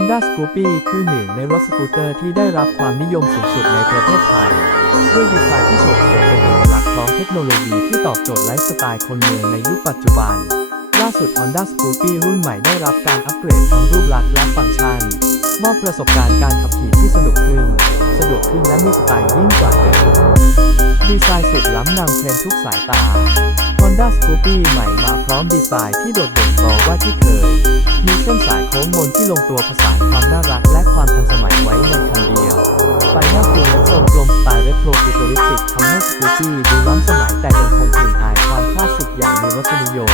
Honda Scoopy คือหนึ่งในรถสกูตเตอร์ที่ได้รับความนิยมสูงสุดในประเทศไทย ด้วยดีไซน์ที่โฉบเฉียเป็นเอกลักษณ์พร้อมเทคโนโลยีที่ตอบโจทย์ไลฟ์สไตล์คนเมืองในยุคปัจจุบัน ล่าสุด Honda Scoopy รุ่นใหม่ได้รับการอัปเกรดทั้งรูปลักษณ์และฟังก์ชัน มอบประสบการณ์การขับขี่ที่สนุกขึ้น สะดวกขึ้นและมีสไตล์ยิ่งกว่าเดิมดีไซน์สุดล้ำนำเทรนทุกสายตา Honda Scoopy ใหม่มาพร้อมดีไซน์ที่โดดเด่นกว่าที่เคย มีเส้นสายโค้งมนที่ลงตัวผสานความน่ารักและความทันสมัยไว้ในคันเดียวไฟหน้าคูและทรงกลมสไตล์เรโทรฟิวเจอริสติกทำให้ Scoopy ดูล้ำสมัยแต่ยังคงกลิ่นอายความคลาสสิกอย่างมีรสนิยม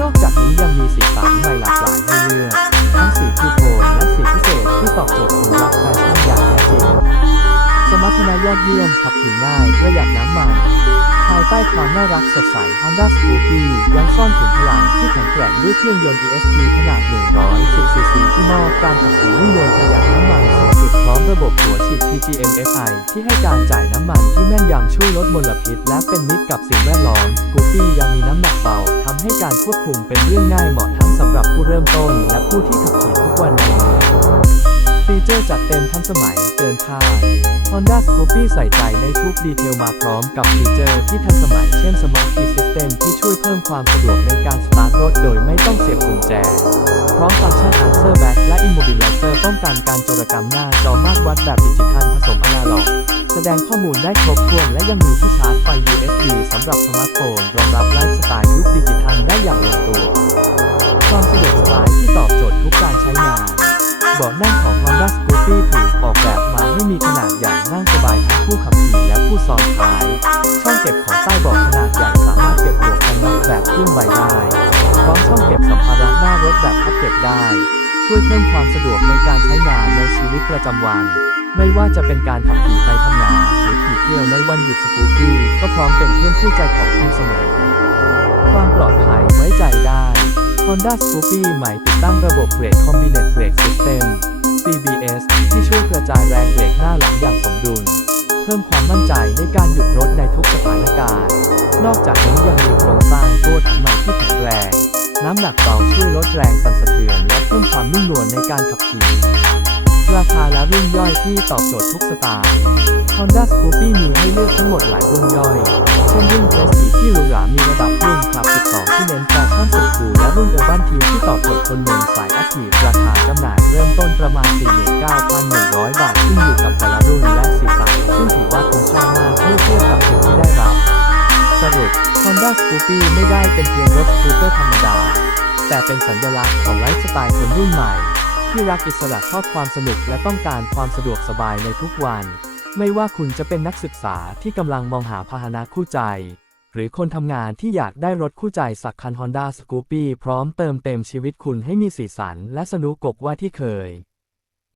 นอกจากนี้ยังมีสีสันใหม่หลา ยอดเยี่ยมขับขี่ง่ายประหยัดน้ำมันภายใต้ความน่ารักสดใส Honda Scoopy ยังซ่อนขุมพลังที่แข็งแกร่งด้วยเครื่องยนต์ ESP ขนาด 110 cc ที่มอบการขับขี่นุ่มนวลประหยัดน้ำมันสูงสุดพร้อมระบบหัวฉีด PGM-FI ที่ให้การจ่ายน้ำมันที่แม่นยำช่วยลดมลพิษ และเป็นมิตรกับสิ่งแวดล้อม Scoopy ยังมีน้ำหนักเบาทำให้การควบคุมเป็นเรื่องง่ายเหมาะทั้งสำหรับผู้เริ่มต้น และผู้ที่ขับขี่ทุกวันในเมืองฟี เจอร์จัดเต็มทันสมัยเกินคาด Honda Scoopy ใส่ใจในทุกดีเทลมาพร้อมกับฟีเจอร์ที่ทันสมัยเช่น Smart Key System ที่ช่วยเพิ่มความสะดวกในการสตาร์ทรถโดยไม่ต้องเสียบกุญแจ พร้อมฟังก์ชัน Answer Back และ Immobilizer ป้องกันการโจรกรรมหน้าจอมาตรวัดแบบดิจิทัลผสมอนาล็อก แสดงข้อมูลได้ครบถ้วนและยังมีที่ชาร์จไฟ USB สำหรับสมาร์ทโฟนรองรับไลฟ์สไตล์ยุคดิจิทัล บาะนั่งของ Honda Scoopy ถูกออกแบบมาให้มีขนาดใหญ่นั่งสบายทั้งผู้ขับขี่และผู้ซ้อนท้าย ช่องเก็บของใต้เบาะขนาดใหญ่สามารถเก็บหมวกกันน็อกแบบครึ่งใบได้พร้อมช่องเก็บสัมภาระหน้ารถแบบพับเก็บได้ ช่วยเพิ่มความสะดวกในการใช้งานในชีวิตประจำวัน ไม่ว่าจะเป็นการขับขี่ไปทำงานหรือขี่เที่ยวในวันหยุดสกูปี้ก็พร้อมเป็นเพื่อนคู่ใจของคุณเสมอ ความปลอดภัยไว้ใจได้ Honda Scoopy ใหม่ติดตั้งระบบเบรก Combinate Brake System CBS ที่ช่วยกระจายแรงเบรกหน้าหลังอย่างสมดุล เพิ่มความมั่นใจในการหยุดรถในทุกสถานการณ์ นอกจากนี้ยังมีโครงสร้างตัวถังใหม่ที่แข็งแรง น้ำหนักเบาช่วยลดแรงสั่นสะเทือน และเพิ่มความนุ่มนวลในการขับขี่ ราคาและรุ่นย่อยที่ตอบโจทย์ทุกสไตล์ Honda Scoopy มีให้เลือกทั้งหมดหลายรุ่นย่อย เช่นรุ่น Prestige ที่ คนเมืองสายแอคทีฟราคาจำหน่ายเริ่มต้นประมาณ 49,100 บาทขึ้นอยู่กับแต่ละรุ่นและสีสันซึ่งถือว่าคุ้มค่ามากเมื่อเทียบกับสิ่งที่ได้รับ สรุป Honda Scoopy ไม่ได้เป็นเพียงรถสกูตเตอร์ธรรมดา แต่เป็นสัญลักษณ์ของไลฟ์สไตล์คนรุ่นใหม่ ที่รักอิสระชอบความสนุกและต้องการความสะดวกสบายในทุกวัน ไม่ว่าคุณจะเป็นนักศึกษาที่กำลังมองหาพาหนะคู่ใจ หรือคนทำงานที่อยากได้รถคู่ใจสักคัน Honda Scoopy พร้อมเติมเต็มชีวิตคุณให้มีสีสันและสนุกกบว่าที่เคย